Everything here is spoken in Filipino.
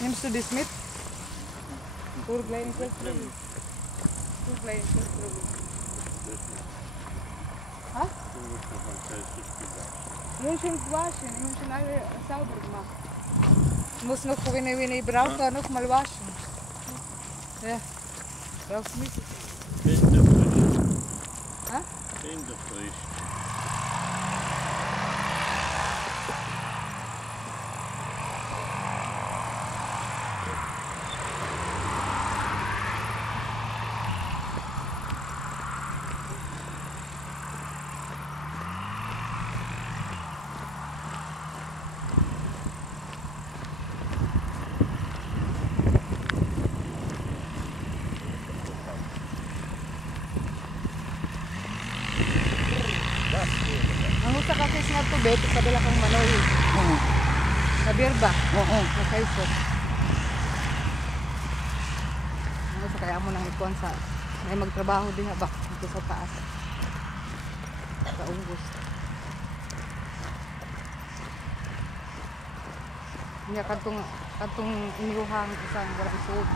Nimmst du das mit? Pur klein Pur klein Ha? Yung schon waschen, yung schon alle sauber gemacht. Muss noch, wenn ich brauche, noch mal waschen. Ja. Brauchst du nicht? Kinderfrisch. Ha? Kinderfrisch. Ang usa ka fish nga tubig, kabila kang manoy. Sa birba. Sa kayso. Ang usa kaya mo nang ikuan sa may magtrabaho din ba dito sa taas. Sa Ungos. Nya kadtong inyuhang isang wala isuod.